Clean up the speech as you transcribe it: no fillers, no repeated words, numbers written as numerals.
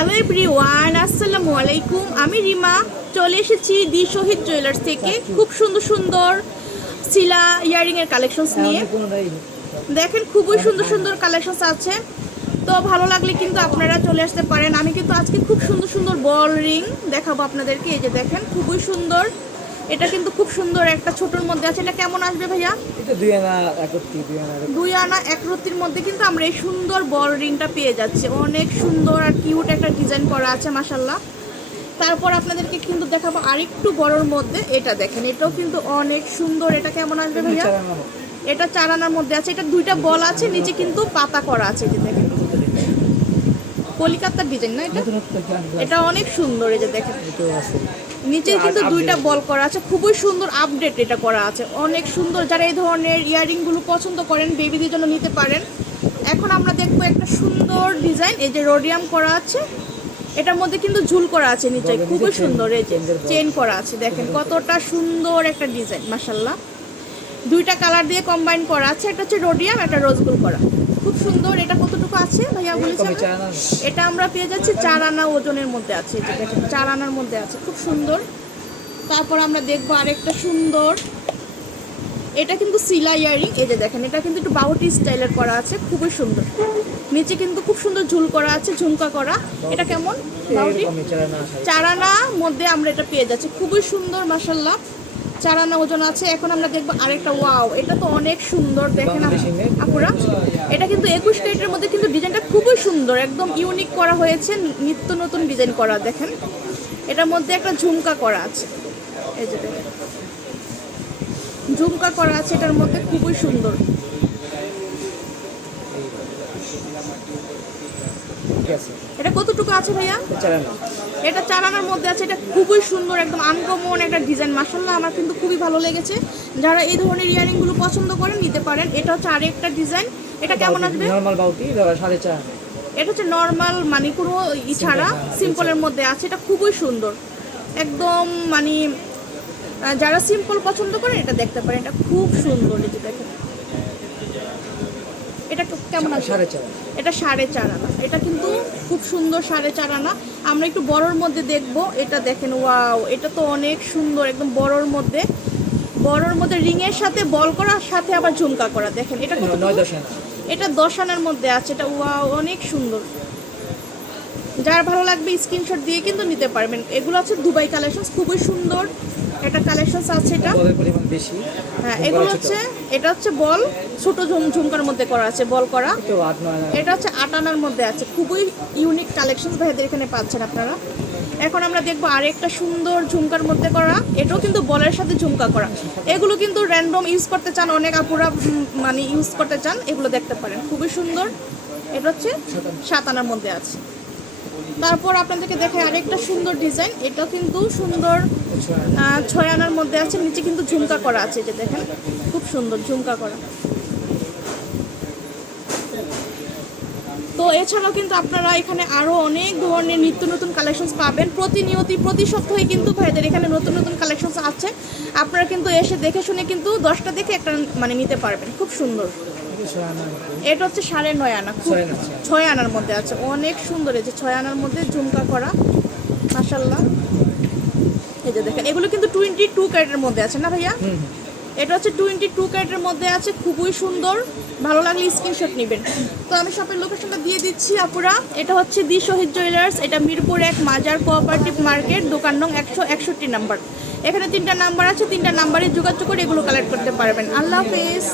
Hello everyone, আসসালামু আলাইকুম। আমি রিমা চলে এসেছি দি শহীদ জুয়েলার্স থেকে খুব সুন্দর সুন্দর সিলা ইয়ারিংয়ের কালেকশনস নিয়ে। দেখেন খুবই সুন্দর সুন্দর কালেকশনস আছে, তো ভালো লাগলে কিন্তু আপনারা চলে আসতে পারেন। আমি কিন্তু আজকে খুব সুন্দর সুন্দর বল রিং দেখাবো আপনাদেরকে। এই যে দেখেন খুবই সুন্দর, এটা কিন্তু খুব সুন্দর একটা ছোটোর মধ্যে আছে। এটা কেমন আসবে ভাইয়া? এটা 2 আনা 1 রতির মধ্যে কিন্তু আমরা এই সুন্দর বল রিংটা পেয়ে যাচ্ছি। অনেক সুন্দর আর কিউট একটা ডিজাইন করা আছে মাশাল্লাহ। তারপর আপনাদেরকে কিন্তু দেখাবো আরেকটু বড়র মধ্যে। এটা দেখেন, এটাও কিন্তু অনেক সুন্দর। এটা কেমন আসবে ভাইয়া? এটা 4 আনার মধ্যে আছে। এটা 2টা বল আছে, নিচে কিন্তু পাতা করা আছে। যে দেখেন কলিকাতার ডিজাইন না এটা? এটা অনেক সুন্দর। এই যে দেখেন নিচে কিন্তু 2টা বল করা আছে, খুবই সুন্দর আপডেট এটা করা আছে, অনেক সুন্দর। যারা এই ধরনের ইয়াররিংগুলো পছন্দ করেন বেবিদের জন্য নিতে পারেন। এখন আমরা দেখবো একটা সুন্দর ডিজাইন। এই যে রোডিয়াম করা আছে, এটার মধ্যে কিন্তু ঝুল করা আছে নিচে, খুবই সুন্দর। এই যে চেন করা আছে, দেখেন কতটা সুন্দর একটা ডিজাইন মাশাল্লাহ। 2টা কালার দিয়ে কম্বাইন করা আছে, একটা হচ্ছে রোডিয়াম, একটা রোজ গোল্ড করা, খুব সুন্দর। এটা কতটুকু আছে ভাইয়া বলেছেন? এটা আমরা পেয়ে যাচ্ছি 4 আনা ওজনের মধ্যে আছে। এটা দেখেন 4 আনার মধ্যে আছে, খুব সুন্দর। তারপর আমরা দেখবো আরেকটা সুন্দর, এটা কিন্তু সিলা ইয়ারিং। এই যে দেখেন এটা কিন্তু একটু বাউটি স্টাইলের করা আছে, খুবই সুন্দর। নিচে কিন্তু খুব সুন্দর ঝুল করা আছে, ঝুমকা করা। এটা কেমন? বাউটি 4 আনা মধ্যে আমরা এটা পেয়ে যাচ্ছি, খুবই সুন্দর মাশাল্লাহ। 4 আনা ওজন আছে। এখন আমরা দেখবো আরেকটা। ওয়াও, এটা তো অনেক সুন্দর। দেখেন আপুরা, এটা কিন্তু 21 ক্যারেটের মধ্যে কিন্তু ডিজাইনটা খুবই সুন্দর, একদম ইউনিক করা হয়েছে, নিত্য নতুন ডিজাইন করা। দেখেন এটার মধ্যে একটা ঝুমকা করা আছে। এই যে দেখেন ঝুমকা করা আছে এটার মধ্যে, খুবই সুন্দর। এটা কতটুকু আছে ভাইয়া? এটা 4 আনার মধ্যে আছে। এটা খুবই সুন্দর, একদম আনকমন একটা ডিজাইন মাশাল্লাহ। আমার কিন্তু খুবই ভালো লেগেছে। যারা এই ধরনের ইয়ারিংগুলো পছন্দ করেন নিতে পারেন। এটা হচ্ছে আরেকটা ডিজাইন। এটা কেমন আসবে? নরমাল বাউটি 4.5। এটা হচ্ছে নর্মাল, মানে কোনো ছাড়া সিম্পলের মধ্যে আছে। এটা খুবই সুন্দর, একদম মানে যারা সিম্পল পছন্দ করেন এটা দেখতে পারেন। এটা খুব সুন্দর। এই যে দেখেন এটা কেমন আছে? 4.5। এটা 4.5 আনা। এটা কিন্তু খুব সুন্দর, 4.5 আনা। আমরা একটু বড়র মধ্যে দেখব। এটা দেখেন, ওয়াও, এটা তো অনেক সুন্দর, একদম বড়র মধ্যে। বড়র মধ্যে রিংয়ের সাথে বল করা, সাথে আবার ঝুমকা করা। দেখেন এটা কত? 9-10 আনা। এটা 10 আনার মধ্যে আছে। এটা ওয়াও, অনেক সুন্দর। যার ভালো লাগবে স্ক্রিনশট দিয়ে কিন্তু নিতে পারবেন। এগুলো হচ্ছে দুবাই কালেকশন, খুবই সুন্দর একটা কালেকশন আছে। এটা বলের পরিমাণ বেশি। হ্যাঁ, এগুলো হচ্ছে, এটা হচ্ছে বল, ছোট ঝুমকার মধ্যে করা আছে, বল করা। এটা হচ্ছে 8 আনার মধ্যে আছে, খুবই ইউনিক কালেকশন ভাইদের এখানে পাচ্ছেন আপনারা। এখন আমরা দেখবো আরেকটা সুন্দর ঝুমকার মধ্যে করা। এটাও কিন্তু বলের সাথে ঝুমকা করা। এগুলো কিন্তু র্যান্ডম ইউজ করতে চান, অনেক আপুরা মানে ইউজ করতে চান, এগুলো দেখতে পারেন, খুবই সুন্দর। এটা হচ্ছে 7 আনার মধ্যে আছে। তারপর আপনাদেরকে দেখায় আরেকটা সুন্দর ডিজাইন। এটা কিন্তু সুন্দর 6 আনার মধ্যে আছে, নিচে কিন্তু ঝুমকা করা আছে। যে দেখেন খুব সুন্দর ঝুমকা করা। তো এছাড়াও কিন্তু আপনারা এখানে আরও অনেক ধরনের নিত্য নতুন কালেকশনস পাবেন। প্রতি সপ্তাহে কিন্তু ভাইদের এখানে নতুন নতুন কালেকশনস আছে। আপনারা কিন্তু এসে দেখে শুনে কিন্তু 10টা দেখে একটা মানে নিতে পারবেন, খুব সুন্দর। এটা হচ্ছে 9.5 আনা, 6 আনার মধ্যে আছে, অনেক সুন্দর। এই যে 6 আনার মধ্যে ঝুমকা করা মাশাল্লাহ। এই যে দেখেন এগুলো কিন্তু 22 ক্যারেটের মধ্যে আছে না ভাইয়া? এটা হচ্ছে 22 ক্যারেটের মধ্যে আছে, খুবই সুন্দর। ভালো লাগলে স্ক্রিনশট নেবেন। তো আমি শপের লোকেশনটা দিয়ে দিচ্ছি আপুরা। এটা হচ্ছে দি শহীদ জুয়েলার্স, এটা মিরপুর 1 মাজার কোঅপারেটিভ মার্কেট, দোকান নং 161 নাম্বার। এখানে 3টা নাম্বার আছে, 3টা নাম্বারে যোগাযোগ করে এগুলো কালেক্ট করতে পারবেন। আল্লাহ হাফেজ।